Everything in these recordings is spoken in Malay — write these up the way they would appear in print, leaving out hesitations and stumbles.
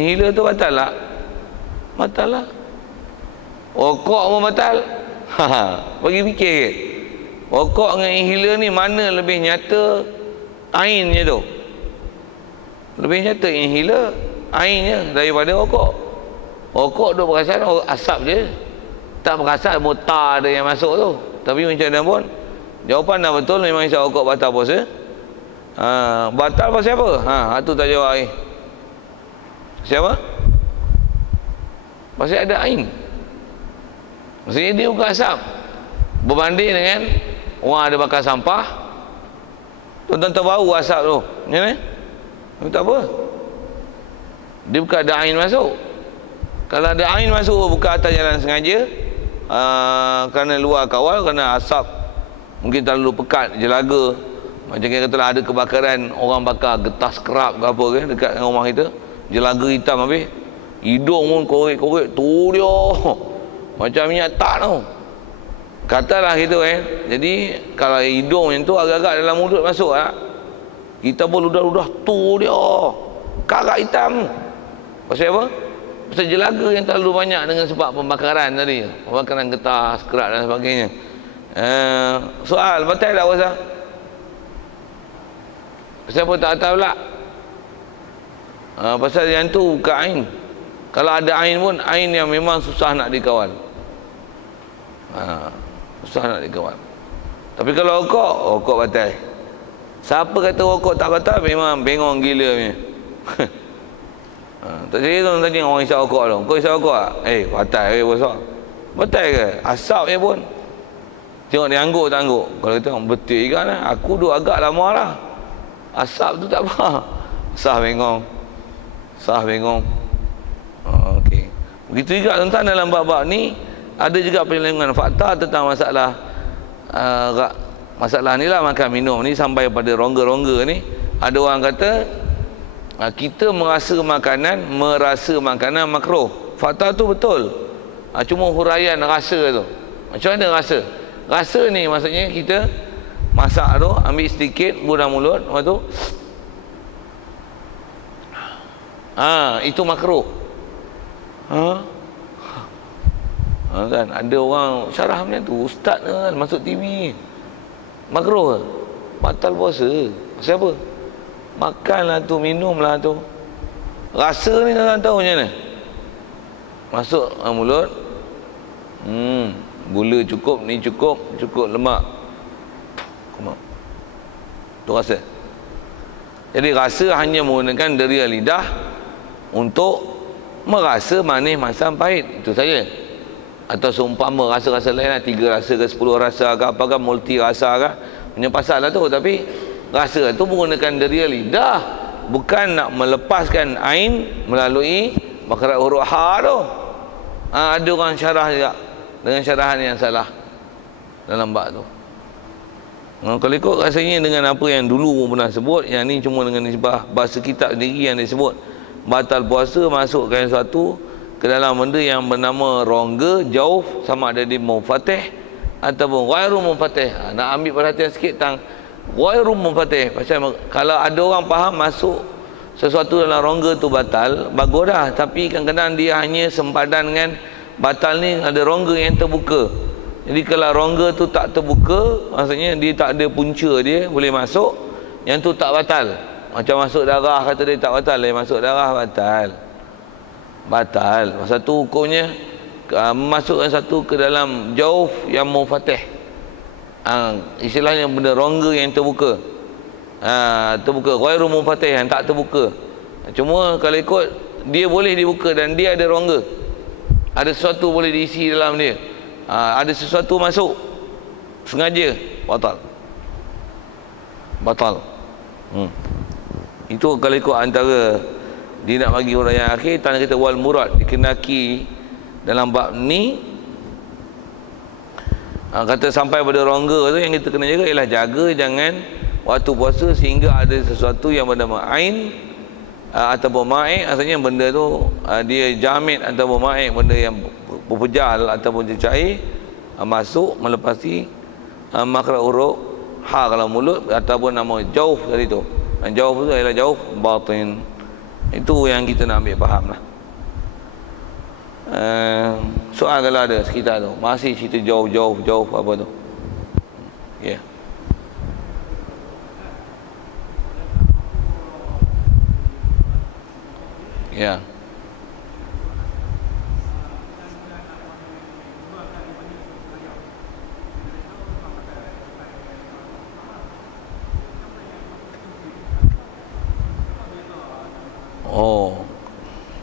Hila tu batal tak? Batal lah. Rokok pun batal. Bagi fikir ke? Rokok dengan inhaler ni mana lebih nyata ainnya tu? Lebih nyata inhaler ainnya daripada rokok. Rokok tu perasan asap je, tak perasan motar ada yang masuk tu. Tapi macam mana pun, jawapan dah betul, memang isap rokok batal puasa. Batal pasal apa? Tu tak jawab ni. Siapa? Pasal ada ain. Maksudnya dia bukan asap. Berbanding dengan orang ada bakar sampah, tuan-tuan terbau asap tu. Macam mana? Tak apa. Dia bukan ada ain masuk. Kalau ada ain masuk bukan atas jalan sengaja, kerana luar kawal, kerana asap mungkin terlalu pekat, jelaga. Macam katalah ada kebakaran, orang bakar getas kerap ke apa ke dekat rumah kita, jelaga hitam habis, hidung pun korek-korek tu dia macam minyak tak tu, katalah gitu Jadi kalau hidung yang tu agak-agak dalam mulut masuk kita pun ludah-ludah tu dia karat hitam. Pasal apa? Pasal jelaga yang terlalu banyak dengan sebab pembakaran tadi, pembakaran getah, kerak dan sebagainya. Soal batal tak puasa? Pasal apa tak batal pula? Pasal yang tu bukan ain. Kalau ada ain pun, ain yang memang susah nak dikawal. Susah nak dikawal. Tapi kalau rokok batal. Siapa kata rokok tak batal, memang bengong gila punya. Tak saya tu tadi orang isap rokok tu. Kau isap rokok tak? Batal ke puasa? Batal ke? Asap je pun. Tengok dia angguk tak angguk. Kalau kita tengok betul kan, aku duduk agak lama lah. Asap tu tak apa. Sah bengong. Okey. Begitu juga tuan-tuan dalam bab-bab ni ada juga penyelenggaraan fakta tentang masalah ni lah, makan minum ni sampai pada rongga-rongga ni. Ada orang kata kita merasa makanan makruh. Fakta tu betul. Cuma huraian rasa tu. Macam mana rasa? Rasa ni maksudnya kita masak tu, ambil sedikit buang mulut, lepas tu itu makruh. Kan ada orang syarah macam tu, ustaz kan masuk TV, makruh ke? Batal puasa. Pasal apa? Makanlah tu, minumlah tu. Rasa ni tak tahu macam mana. Masuk mulut, gula cukup, ni cukup lemak. Tu rasa. Jadi rasa hanya menggunakan deria lidah untuk merasa manis, masam, pahit, itu saja. Atau seumpama rasa-rasa lain lah, 3 rasa ke 10 rasa ke apa ke, multi rasa ke, punya pasal lah tu. Tapi rasa tu menggunakan deria lidah, bukan nak melepaskan ain melalui makhraj huruf ha tu. Ada orang syarah juga dengan syarahan yang salah dalam bab tu. Kalau ikut rasanya dengan apa yang dulu pun pernah sebut, yang ni cuma dengan nisbah bahasa kitab sendiri yang disebut batal puasa, masukkan sesuatu ke dalam benda yang bernama rongga, jauh, sama ada di munfatih ataupun ghairu munfatih. Nak ambil perhatian sikit tentang ghairu munfatih. Pasal kalau ada orang faham masuk sesuatu dalam rongga tu batal, bagus dah. Tapi kadang-kadang dia hanya sempadan dengan batal ni ada rongga yang terbuka. Jadi kalau rongga tu tak terbuka, maksudnya dia tak ada punca, dia boleh masuk, yang tu tak batal. Macam masuk darah, kata dia tak batal, masuk darah batal. Pasal tu hukumnya masukkan satu ke dalam jauh yang munfatih. Istilahnya benda rongga yang terbuka. Terbuka, ghairu munfatih, yang tak terbuka. Cuma kalau ikut, dia boleh dibuka dan dia ada rongga. Ada sesuatu boleh diisi dalam dia. Ada sesuatu masuk sengaja, batal. Itu kalau ikut antara dia nak bagi orang yang akhir, tanda kata wal murad dikenaki dalam bab ni, kata sampai pada rongga tu, yang kita kena jaga ialah jaga jangan waktu puasa sehingga ada sesuatu yang bernama ain ataupun ma'ik. Asalnya benda tu dia jamid ataupun ma'ik, benda yang berpejal ataupun cair masuk melepasi makhraj huruf ha kalau mulut, ataupun nama jauh tadi tu. Jauh tu ialah jauh batin. Itu yang kita nak ambil faham lah. Soal kalau ada sekitar tu, masih cerita jauh apa tu. Ya. Ya. Oh,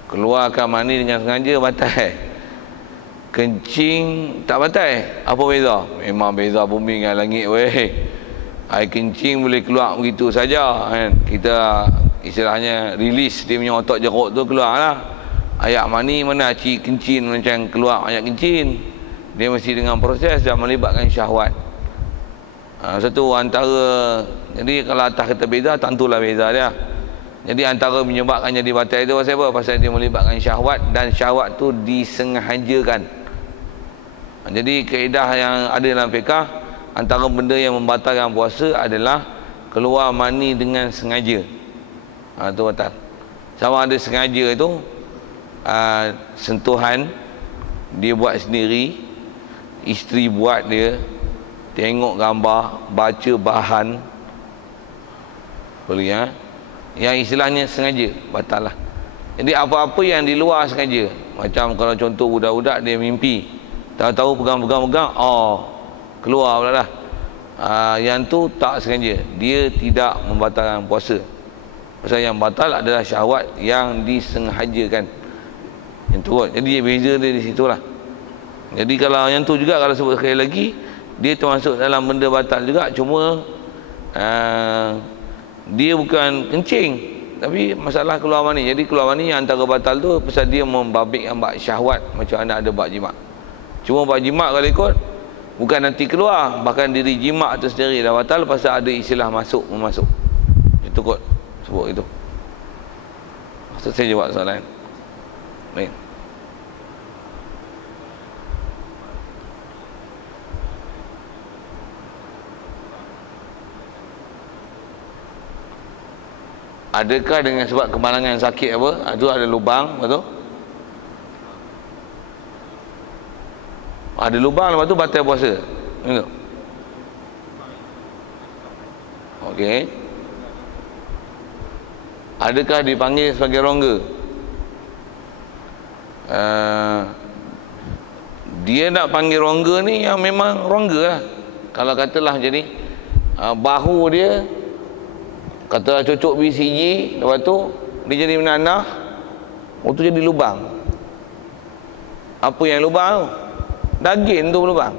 keluarkan mani dengan sengaja batal. Kencing tak batal. Apa beza? Memang beza bumi dengan langit weh. Air kencing boleh keluar begitu saja kan. Kita istilahnya rilis dia punya otak jeruk tu keluarlah. Air mani mana kencing macam keluar air kencing. Dia mesti dengan proses dan melibatkan syahwat. Satu antara, jadi kalau atas kata beza, tentulah beza dia. Jadi antara menyebabkan jadi batal itu pasal apa? Pasal dia melibatkan syahwat dan syahwat tu disengajakan. Jadi kaedah yang ada dalam fiqah, antara benda yang membatalkan puasa adalah keluar mani dengan sengaja. Itu batal. Sama ada sengaja itu sentuhan dia buat sendiri, isteri buat dia, tengok gambar, baca bahan, boleh ya. Yang istilahnya sengaja, batal lah. Jadi apa-apa yang di luar sengaja, macam kalau contoh budak-budak dia mimpi, tahu-tahu pegang-pegang, keluar pula dah. Yang tu tak sengaja, dia tidak membatalkan puasa. Pasal yang batal adalah syahwat yang disengajakan. Yang tu kot. Jadi beza dia di situlah. Jadi kalau yang tu juga, kalau sebut sekali lagi, dia termasuk dalam benda batal juga, cuma dia bukan kencing, tapi masalah keluar mani. Jadi keluar mani yang antara batal tu pasal dia membabitkan bab syahwat, macam mana ada bab jimat. Cuma bab jimat kalau ikut, bukan nanti keluar, bahkan diri jimat tu sendiri dah batal pasal ada istilah masuk memasuk. Itu kot sebut itu. Maksud saya jawab soalan lain. Adakah dengan sebab kemalangan sakit apa? Itu ada lubang, betul? Ada lubang, lepas tu batal puasa. Betul? Okey. Adakah dipanggil sebagai rongga? Dia nak panggil rongga ni yang memang rongga lah. Kalau katalah jadi bahu dia kata cocok BCG, lepas tu dia jadi menanah, itu jadi lubang. Apa yang lubang tu? Daging tu lubang.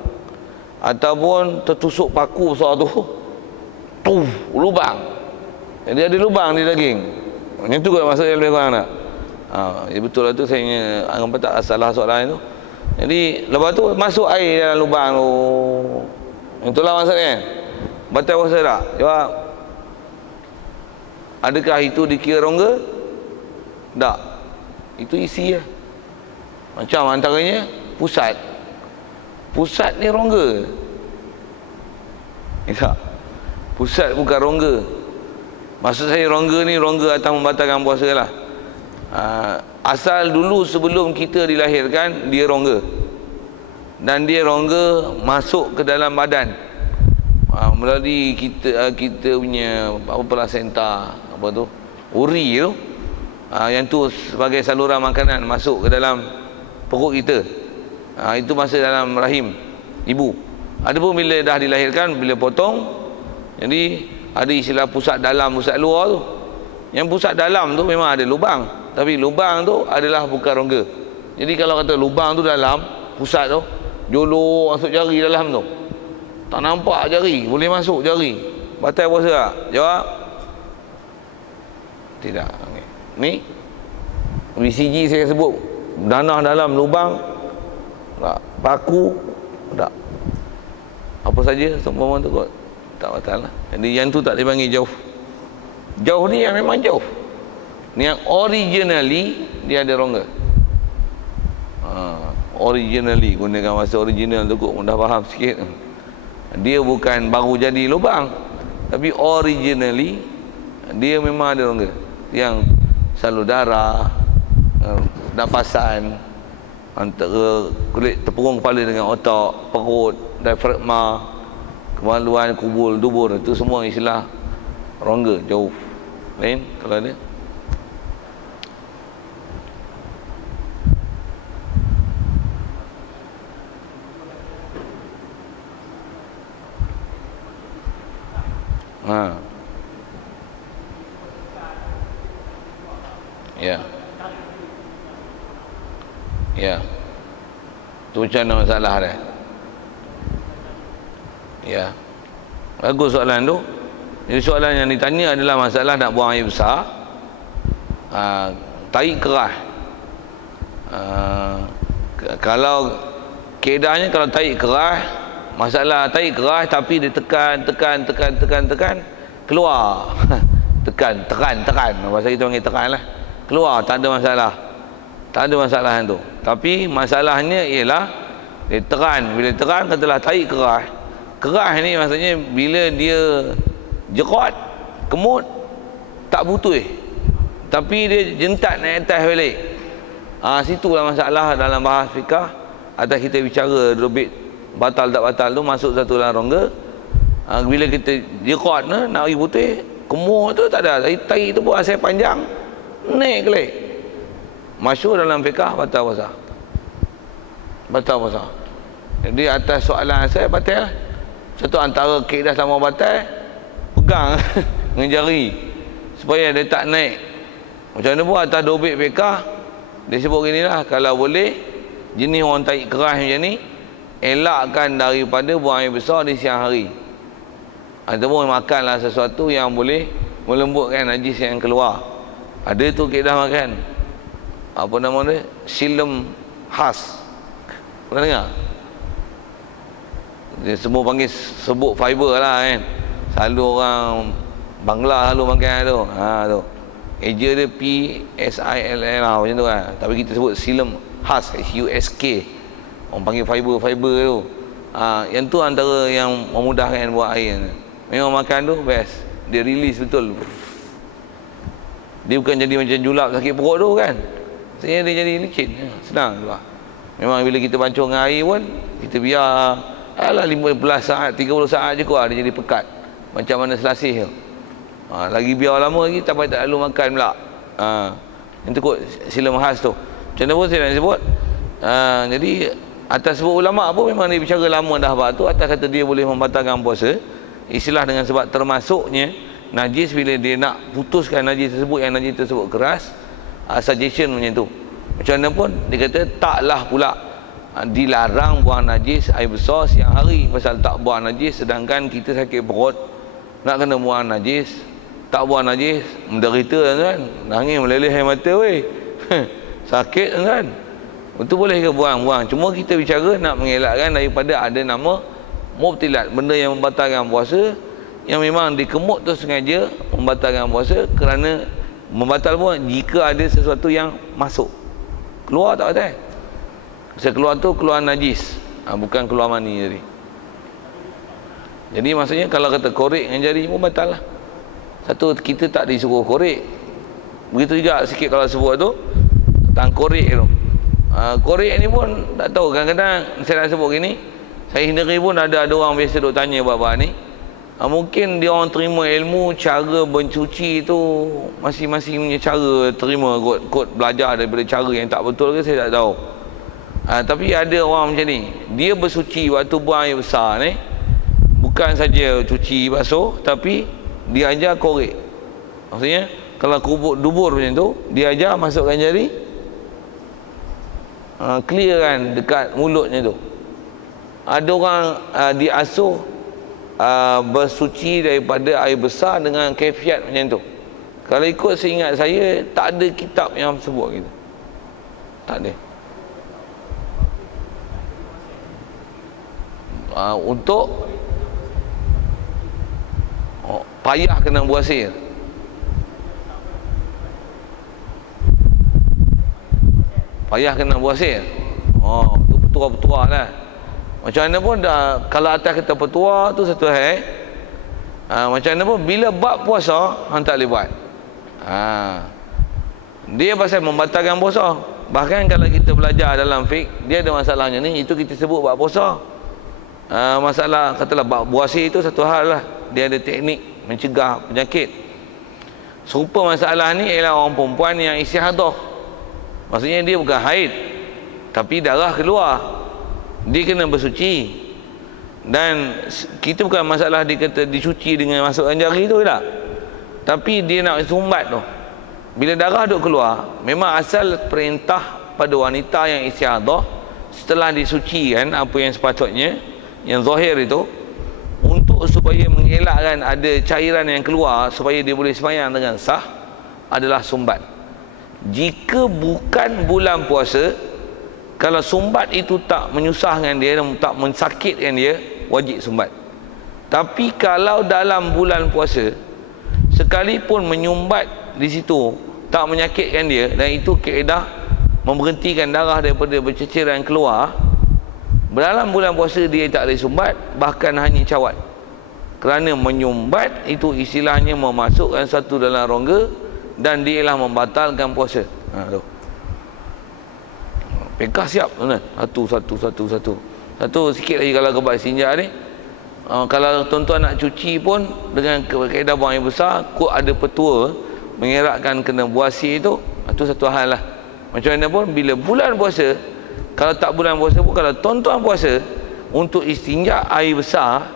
Ataupun tertusuk paku besar tu, lubang. Jadi ada lubang di daging. Macam tu kot maksud yang lebih kurang tak? Ya betul lah tu, saya anggap tak salah soalan itu. Jadi lepas tu masuk air dalam lubang tu. Itulah maksudnya. Batal puasa tak? Jawab. Adakah itu dikira rongga? Tak. Itu isi lah. Macam antaranya pusat. Pusat ni rongga. Tak. Pusat bukan rongga. Maksud saya rongga ni rongga atas membatalkan puasa lah. Asal dulu sebelum kita dilahirkan dia rongga. Dan dia rongga masuk ke dalam badan. Melalui kita punya apa plasenta, apa tu, uri tu, yang tu sebagai saluran makanan masuk ke dalam perut kita. Itu masuk dalam rahim ibu. Adapun bila dah dilahirkan, bila potong, jadi ada istilah pusat dalam, pusat luar tu. Yang pusat dalam tu memang ada lubang, tapi lubang tu adalah bukan rongga. Jadi kalau kata lubang tu dalam, pusat tu jolok masuk jari dalam tu, tak nampak jari, boleh masuk jari, batal puasa tak? Jawab. Tidak. Okay. Ni BCG saya sebut, danah dalam lubang tak, paku tak, apa saja semua tu kot tak batal lah. Jadi yang tu tak dipanggil jauh. Jauh ni yang memang jauh, ni yang originally dia ada rongga. Originally, gunakan bahasa original tu kot, mudah faham sikit. Dia bukan baru jadi lubang, tapi originally dia memang ada rongga yang salur darah, nafasan, antara kulit tepung kepala dengan otak, perut, diafragma, kemaluan, kubul, dubur, itu semua istilah rongga jauh. Lain kalau ada. Ha. Ya. Ya. Tu macam mana masalah dia? Ya. Bagus soalan tu. Jadi soalan yang ditanya adalah masalah nak buang air besar. Tarik keras. Kalau keadaannya kalau tarik keras, masalah tarik keras tapi dia tekan keluar. tekan. Bahasa kita panggil tekan lah. Keluar, tak ada masalah. Tak ada masalah yang tu. Tapi masalahnya ialah dia tekan. Bila tekan katalah tarik keras. Keras ni maksudnya bila dia jerat, kemut, tak putus. Tapi dia jentat naik atas balik. Situlah masalah dalam bahas fikah. Atas kita bicara dobit batal tak batal tu masuk satu dalam rongga. Bila kita jerat nak pergi putih, kemut tu tak ada. Tarik tu pun asal panjang, naik kelik. Masyhur dalam fiqah batal puasa. Batal puasa. Jadi atas soalan saya batal. Satu antara kaedah sama batal, pegang dengan jari supaya dia tak naik. Macam mana pun atas dobit fiqah dia sebut ginilah, kalau boleh jenis orang tarik keras macam ni elakkan daripada buang air besar di siang hari. Ataupun makanlah sesuatu yang boleh melembutkan najis yang keluar. Ada tu kaedah makan. Apa nama dia? Silem khas. Pernah dengar? Dia semua panggil sebut fiber lah kan. Selalu orang Bangla selalu makan tu. Tu. Eja dia PSILL lah macam tu kan. Tapi kita sebut silem khas, HUSK. Orang panggil fiber tu. Yang tu antara yang memudahkan buat air. Memang makan tu best. Dia release betul. Dia bukan jadi macam julap sakit perut tu kan. Sebenarnya dia jadi licin. Senang tu lah. Memang bila kita pancung dengan air pun, kita biar 15 saat, 30 saat je kuat dia jadi pekat. Macam mana selasih tu. Lagi biar lama lagi tak payah tak lalu makan pula. Itu kot silem khas tu. Macam mana pun saya nak sebut. Jadi atas sebut ulama' pun memang dia bicara lama dah bab tu. Atas kata dia boleh membatalkan puasa. Istilah dengan sebab termasuknya najis bila dia nak putuskan najis tersebut, yang najis tersebut keras, suggestion macam tu. Macam mana pun dia kata taklah pula dilarang buang najis air besar siang hari. Pasal tak buang najis sedangkan kita sakit perut, nak kena buang najis, tak buang najis menderita kan, nangis meleleh air mata weh. Sakit kan. Itu boleh ke buang-buang. Cuma kita bicara nak mengelakkan daripada ada nama mubtilat, benda yang membatalkan puasa, yang memang dikemut tu sengaja membatalkan puasa. Kerana membatal pun jika ada sesuatu yang masuk, keluar tak betul. Bisa keluar tu keluar najis, bukan keluar mani jadi. Jadi maksudnya kalau kata korek dengan jari pun batal lah. Satu, kita tak disuruh korek. Begitu juga sikit kalau sebut tu tentang korek tu. Korek ni pun tak tahu, kadang-kadang saya nak sebut gini, saya sendiri pun ada orang biasa duk tanya bab-bab ni. Mungkin dia orang terima ilmu cara mencuci tu masing-masing punya cara terima kot belajar daripada cara yang tak betul ke saya tak tahu. Tapi ada orang macam ni, dia bersuci waktu buang air besar ni bukan saja cuci basuh, tapi dia ajar korek. Maksudnya kalau kubur dubur macam tu, dia ajar masukkan jari, clearkan dekat mulutnya tu. Ada orang diasuh bersuci daripada air besar dengan kaifiat macam tu. Kalau ikut seingat saya, tak ada kitab yang sebut gitu. Tak ada. Untuk payah kena buasir. Payah kena buasir. Tu petua-petua lah. Macam mana pun dah, kalau atas kita petua tu satu hal. Macam mana pun bila bab puasa hang tak boleh buat. Dia pasal membatalkan puasa. Bahkan kalau kita belajar dalam fiqh, dia ada masalahnya ni, itu kita sebut bab puasa. Masalah katalah bab puasa itu satu hal lah, dia ada teknik mencegah penyakit. Serupa masalah ni ialah orang perempuan yang istihadah. Maksudnya dia bukan haid, tapi darah keluar, dia kena bersuci. Dan kita bukan masalah dia kata dicuci dengan masukkan jari tu tak, tapi dia nak sumbat tu. Bila darah duk keluar, memang asal perintah pada wanita yang istihadah setelah disucikan apa yang sepatutnya, yang zahir itu, untuk supaya mengelakkan ada cairan yang keluar supaya dia boleh sembahyang dengan sah, adalah sumbat. Jika bukan bulan puasa, kalau sumbat itu tak menyusahkan dia, tak mensakitkan dia, wajib sumbat. Tapi kalau dalam bulan puasa, sekalipun menyumbat di situ tak menyakitkan dia, dan itu kaedah memberhentikan darah daripada berceceran keluar, dalam bulan puasa dia tak boleh sumbat, bahkan hanya cawat. Kerana menyumbat itu istilahnya memasukkan satu dalam rongga, dan dia ialah membatalkan puasa. Tu. Pekah siap tuan. Satu sikit lagi kalau kebal sinjak ni. Kalau tuan-tuan nak cuci pun dengan kaedah buang air besar, kod ada petua mengerakkan kena buasi itu satu hal lah. Macam mana pun bila bulan puasa, kalau tak bulan puasa pun, kalau tuan-tuan puasa, untuk istinja air besar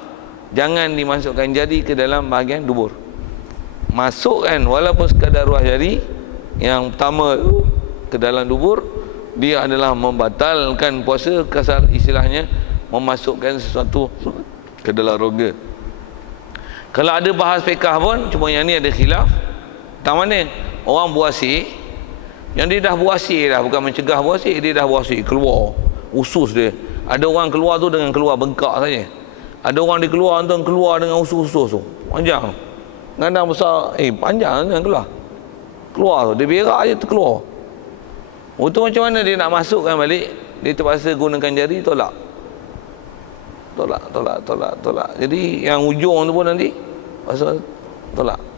jangan dimasukkan jari ke dalam bahagian dubur. Masukkan walaupun sekadar ruas jari yang pertama ke dalam dubur, dia adalah membatalkan puasa, kasar istilahnya memasukkan sesuatu ke dalam rongga. Kalau ada bahas fiqh pun, cuma yang ni ada khilaf. Tak mana orang buasi, yang dia dah buasi dah, bukan mencegah buasi, dia dah buasi keluar usus dia. Ada orang keluar tu dengan keluar bengkak saja. Ada orang dia keluar dengan usus-usus tu panjang, ngandang besar, panjang kan keluar tu, dia berak je terkeluar. Untuk macam mana dia nak masukkan balik, dia terpaksa gunakan jari, tolak. Jadi yang ujung tu pun nanti pasal tolak.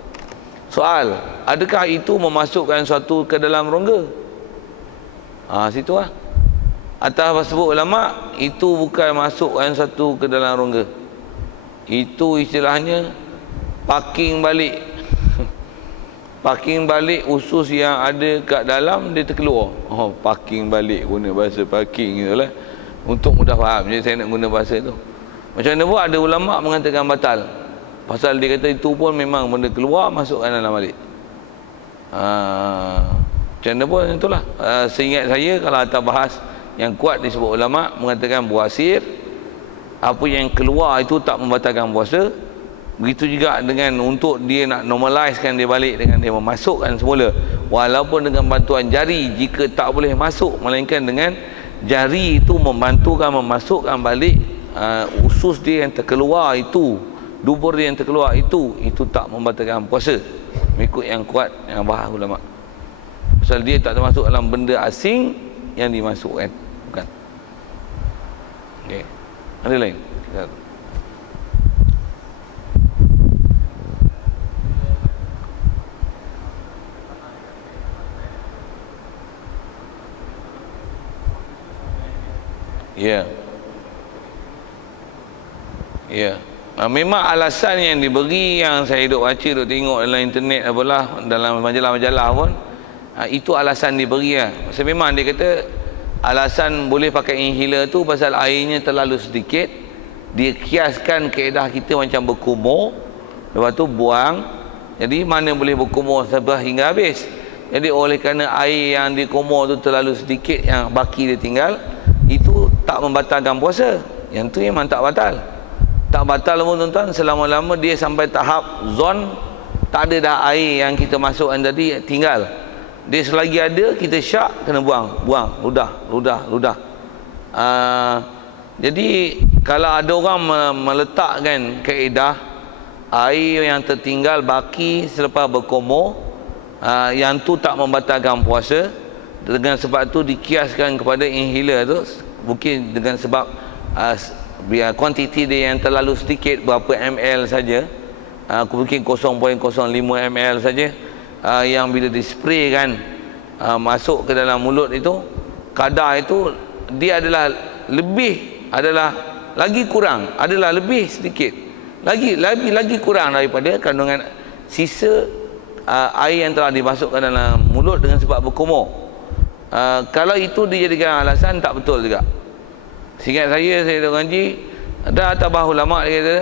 Soal, adakah itu memasukkan sesuatu ke dalam rongga? Situ lah. Atas sebut ulama, itu bukan masukkan sesuatu ke dalam rongga. Itu istilahnya parking balik. Parking balik usus yang ada kat dalam, dia terkeluar. Parking balik, guna bahasa parking itulah. Untuk mudah faham, jadi saya nak guna bahasa tu. Macam mana pun ada ulama mengatakan batal. Pasal dia kata itu pun memang benda keluar, masukkan dalam balik. Macam mana pun itulah. Seingat saya, kalau atas bahas yang kuat disebut ulama mengatakan buasir, apa yang keluar itu tak membatalkan puasa. Begitu juga dengan untuk dia nak normalizekan dia balik, dengan dia memasukkan semula, walaupun dengan bantuan jari, jika tak boleh masuk, melainkan dengan jari itu membantukan memasukkan balik usus dia yang terkeluar itu, dubur dia yang terkeluar itu tak membatalkan puasa, mengikut yang kuat yang bahas ulama. Pasal dia tak termasuk dalam benda asing yang dimasukkan, bukan. Okey, ada lain? Ya. Memang alasan yang diberi, yang saya duk baca, duk tengok dalam internet apalah, dalam majalah-majalah pun, itu alasan diberi lah. Sebab memang dia kata alasan boleh pakai inhaler tu pasal airnya terlalu sedikit. Dia kiaskan kaedah kita macam berkumur, lepas tu buang. Jadi mana boleh berkumur sampai hingga habis. Jadi oleh kerana air yang dikumur tu terlalu sedikit, yang baki dia tinggal, itu tak membatalkan puasa. Yang tu memang tak batal. Tak batal pun tuan-tuan, selama-lama dia sampai tahap zon, tak ada dah air yang kita masukkan tadi tinggal. Dia selagi ada, kita syak, kena buang, ludah. Jadi kalau ada orang meletakkan kaedah air yang tertinggal baki selepas berkumur, yang tu tak membatalkan puasa, dengan sebab tu dikiaskan kepada inhaler tu, mungkin dengan sebab kuantiti dia yang terlalu sedikit, berapa ml saja, mungkin 0.05 ml saja, yang bila dispraykan masuk ke dalam mulut itu, kadar itu dia adalah lagi kurang, adalah lebih sedikit, lagi kurang daripada kandungan sisa air yang telah dimasukkan dalam mulut dengan sebab berkumur. Kalau itu dijadikan alasan, tak betul juga. Seingat saya dah ngaji, ada tabah ulama dia kata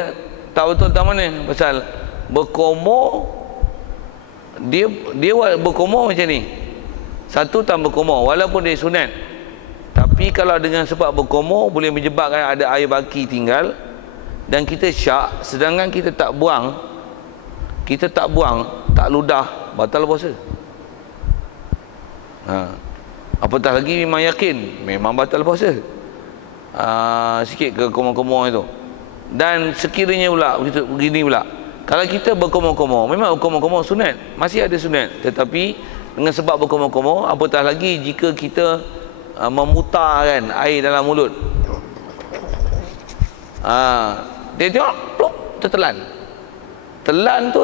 tak betul tak mana, pasal berkumur dia berkumur macam ni, satu tak berkumur walaupun dia sunat, tapi kalau dengan sebab berkumur boleh menyebabkan ada air baki tinggal dan kita syak, sedangkan kita tak buang, tak ludah, batal puasa. Apatah lagi memang yakin, memang batal puasa. Sikit ke kumur-kumur itu. Dan sekiranya pula begini pula, kalau kita berkumur-kumur, memang berkumur-kumur sunat, masih ada sunat, tetapi dengan sebab berkumur-kumur, apatah lagi jika kita memutarkan air dalam mulut, dia tengok pluk, tertelan, tu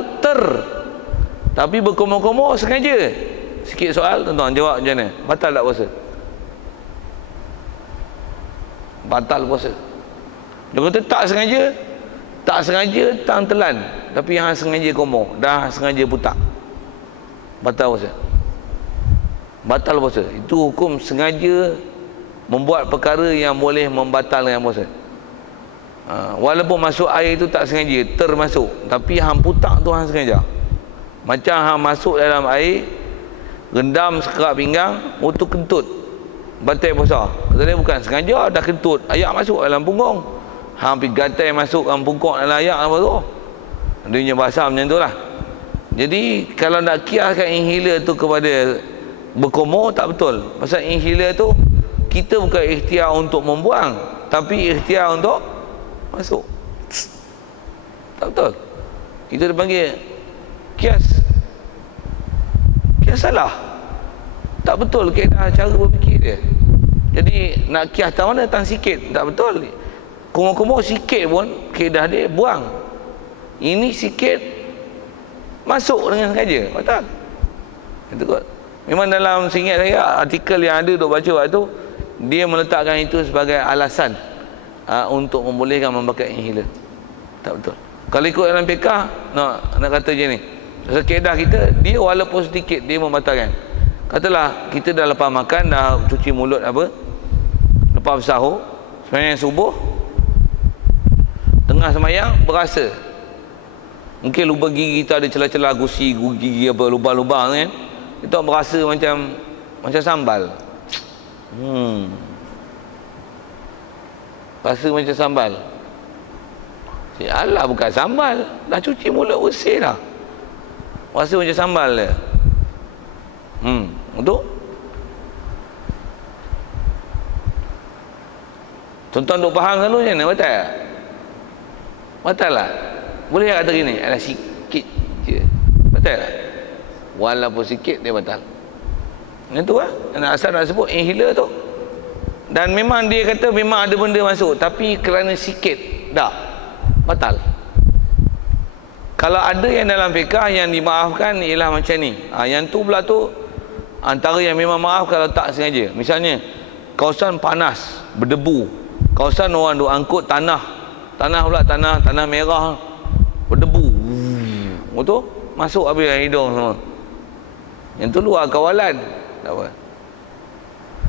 tapi berkumur-kumur sengaja. Sikit soal, tuan-tuan jawab macam mana? Batal tak puasa? Batal puasa. Dia kata tak sengaja tang telan, tapi yang sengaja kumur, dah sengaja putak, batal puasa. Batal puasa. Itu hukum sengaja membuat perkara yang boleh membatalkan puasa. Walaupun masuk air itu tak sengaja, termasuk, tapi hang putak tu hang sengaja. Macam hang masuk dalam air, rendam sekerat pinggang, tu kentut, batal puasa. Tadi bukan sengaja, dah kentut, ayak masuk dalam punggung, hang pergi gatai masuk dalam pungkok dalam ayak apa tu. Dia punya bahasa macam tu lah. Jadi kalau nak kiaskan inhaler tu kepada berkumur, tak betul. Pasal inhaler tu kita bukan ikhtiar untuk membuang, tapi ikhtiar untuk masuk. Tak betul. Itu dipanggil kias salah. Tak betul kaedah cara berfikir dia. Jadi nak kias tahu mana tang sikit, tak betul. Kumur-kumur sikit pun kaedah dia buang. Ini sikit masuk dengan sengaja, betul. Itu kot. Memang dalam seingat saya artikel yang ada duk baca waktu tu, dia meletakkan itu sebagai alasan untuk membolehkan memakai inhaler. Tak betul. Kalau ikut dalam fiqah, nak kata je ni, pasal kaedah kita, dia walaupun sedikit dia membatalkan. Katalah kita dah lepas makan, dah cuci mulut apa, lepas bersahur, semayang subuh, tengah semayang berasa mungkin lubang gigi kita ada celah-celah gusi gigi apa, lubang-lubang kan, kita berasa macam sambal. Rasa macam sambal. Alah, bukan sambal, dah cuci mulut bersih dah, rasa macam sambal dia. Untuk tuan-tuan duk faham selalu macam mana? Batal? Batal lah. Boleh tak kata gini? Alah, sikit je. Batal tak? Walaupun sikit dia batal. Yang tu lah, asal nak sebut inhaler tu. Dan memang dia kata memang ada benda masuk, tapi kerana sikit dah batal. Kalau ada yang dalam fiqah yang dimaafkan ialah macam ni. Yang tu pula tu antara yang memang maaf kalau tak sengaja. Misalnya kawasan panas, berdebu, kawasan orang duk angkut tanah pula tanah merah, berdebu, tu masuk habis hidung semua. Yang tu luar kawalan, tak apa.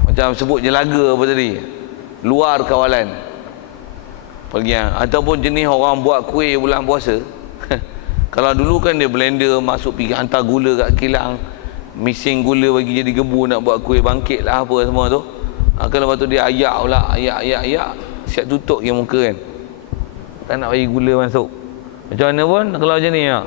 Macam sebut jelaga apa tadi, luar kawalan pergian. Ataupun jenis orang buat kuih bulan puasa kalau dulu kan dia blender, masuk pergi hantar gula kat kilang, mising gula bagi jadi gebu, nak buat kuih bangkit lah apa semua tu. Kalau lepas tu dia ayak pula, ayak siap tutup ke muka kan, tak nak bagi gula masuk. Macam mana pun kalau macam ni ya.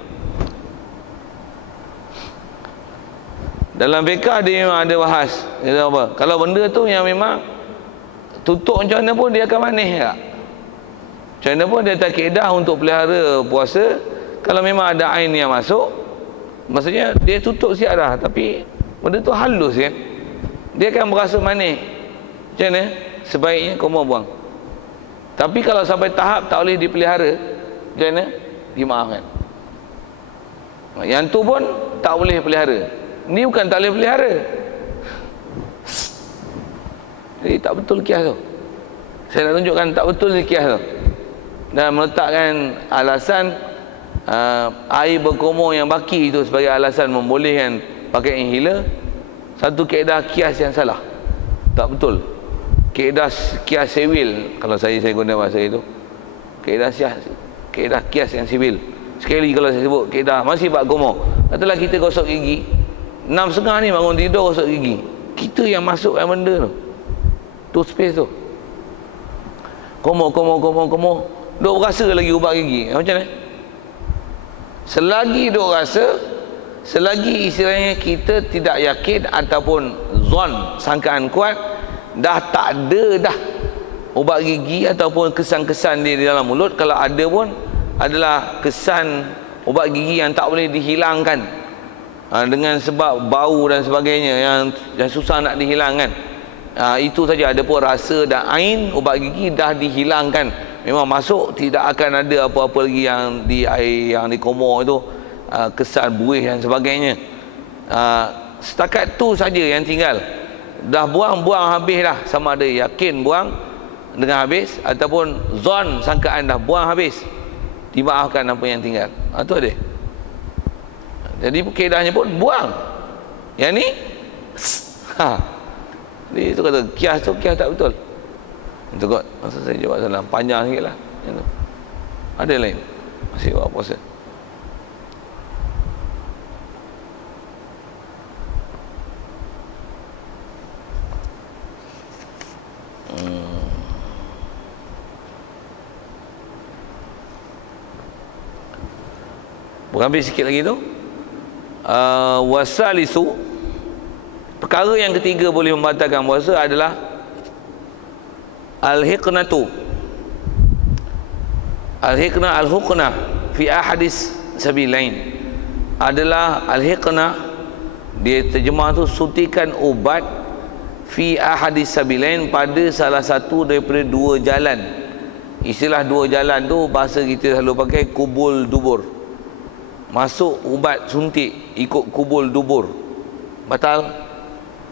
Dalam fiqah dia memang ada bahas. Dia apa? Kalau benda tu yang memang tutup macam mana pun dia akan manis tak? Macam mana pun dia tak kaedah untuk pelihara puasa. Kalau memang ada ain yang masuk, maksudnya dia tutup siap dah, tapi benda tu halus kan, dia akan berasa manis. Macam mana? Sebaiknya kau mau buang. Tapi kalau sampai tahap tak boleh dipelihara, macam mana? Dimaafkan. Yang tu pun tak boleh pelihara. Ni bukan tak boleh pelihara, Jadi tak betul kias tu. Saya nak tunjukkan tak betul ni kias tu. Dan meletakkan alasan air berkumur yang baki itu sebagai alasan membolehkan pakai inhaler, satu kaedah kias yang salah. Tak betul. Kaedah kias sivil, kalau saya guna bahasa itu, kaedah kias yang sivil. Sekali kalau saya sebut kaedah masih bak kumur, katalah kita gosok gigi 6.30 ni bangun tidur gosok gigi, kita yang masuk yang benda tu, toothpaste tu, kumur, duk rasa lagi ubat gigi. Macam ni? Selagi duk rasa, selagi istilahnya kita tidak yakin ataupun zon, sangkaan kuat, dah tak ada dah ubat gigi ataupun kesan-kesan dia di dalam mulut. Kalau ada pun adalah kesan ubat gigi yang tak boleh dihilangkan dengan sebab bau dan sebagainya yang susah nak dihilangkan. Itu saja. Ada pun rasa dan ain ubat gigi dah dihilangkan. Memang masuk, tidak akan ada apa-apa lagi yang di air yang di kumur itu, kesan buih dan sebagainya. Setakat tu saja yang tinggal. Dah buang habis dah, sama ada yakin buang dengan habis ataupun zon sangkaan dah buang habis, dimaafkan apa yang tinggal. Tu ada. Jadi kaedahnya pun buang. Yang ni Jadi itu kata kias tu kias tak betul. Itu kot. Masa saya jawab salah, panjang sikit lah. Ada lain masih buat puasa. Ambil sikit lagi tu. Wasalisu, perkara yang ketiga boleh membatalkan puasa adalah al-hiqnatu. Al-hukna fi ahadis sabilain adalah al-hiqna, dia terjemah tu suntikan ubat, fi ahadis sabilain, pada salah satu daripada dua jalan. Istilah dua jalan tu bahasa kita selalu pakai kubul dubur. Masuk ubat suntik ikut kubul dubur, batal.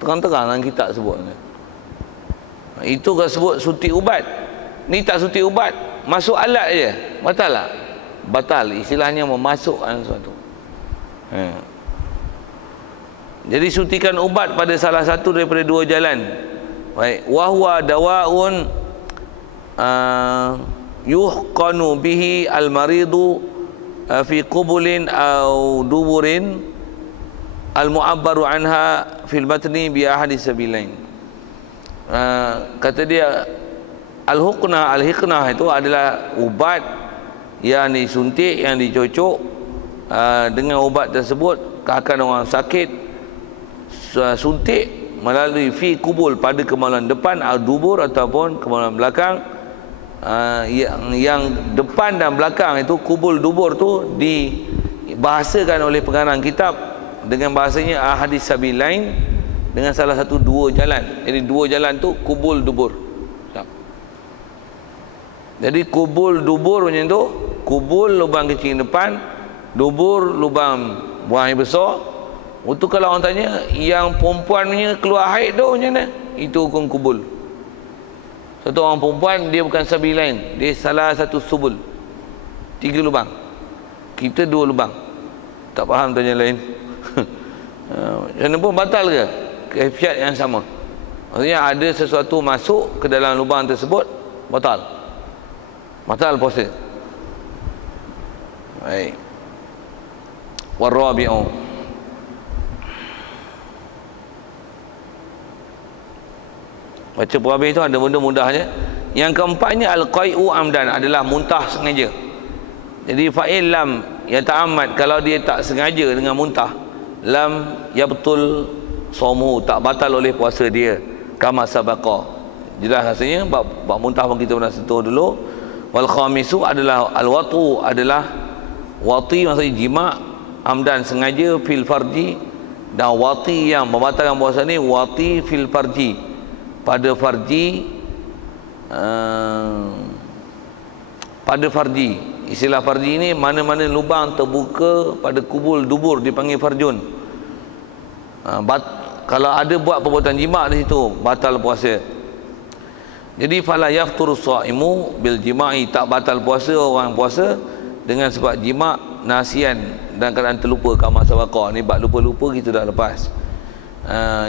Terang-terang dalam kitab sebut. Itu kalau sebut suntik ubat, ni tak suntik ubat, masuk alat je, batal tak? Batal. Istilahnya memasukkan sesuatu. Jadi suntikan ubat pada salah satu daripada dua jalan. Baik, wahwa dawaun yuhqanu bihi al-maridu fi qubulin au duburin al-mu'abbaru anha fil batni bi ahadi sabilain. Kata dia al-hiqnah itu adalah ubat yang disuntik, yang dicocok dengan ubat tersebut akan orang sakit, suntik melalui fi kubul, pada kemaluan depan, al-dubur ataupun kemaluan belakang. Yang depan dan belakang itu, kubul dubur tu dibahasakan oleh pengarang kitab dengan bahasanya ahadis sabilain, dengan salah satu dua jalan. Jadi dua jalan tu kubul dubur. Jadi kubul dubur macam tu, kubul lubang kecil depan, dubur lubang buang air besar. Itu kalau orang tanya yang perempuan punya keluar haid tu macam mana, itu hukum kubul. Satu orang perempuan, dia bukan sabilain, dia salah satu subul, 3 lubang. Kita 2 lubang. Tak faham tanya lain. Macam pun batal ke? Kaifiat yang sama. Maksudnya ada sesuatu masuk ke dalam lubang tersebut, batal. Batal puasa. Baik. Warabi'u, baca perhabis tu ada benda mudahnya. Yang keempatnya al-qai'u amdan, adalah muntah sengaja. Jadi fa'il lam yata'ammad, kalau dia tak sengaja dengan muntah, lam yabtul somu, tak batal oleh puasa dia, kama sabaqa. Jelas rasanya bab muntah pun kita pernah sentuh dulu. Wal khamisu adalah al-watu, adalah wati maksudnya jima, amdan sengaja, fil farji, dan wati yang membatalkan puasa ni wati fil farji, pada farji. Pada farji, istilah farji ini mana-mana lubang terbuka pada kubul dubur dipanggil farjun. Kalau ada buat perbuatan jima di situ, batal puasa. Jadi fala yafturu shaimu bil jima'i, tak batal puasa orang puasa dengan sebab jima' nasian dan keadaan terlupa kama sabaqah. Ni bab lupa-lupa kita dah lepas.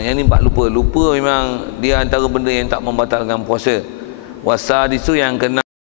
Yang ni bab lupa memang dia antara benda yang tak membatalkan puasa. Wasadisu yang kena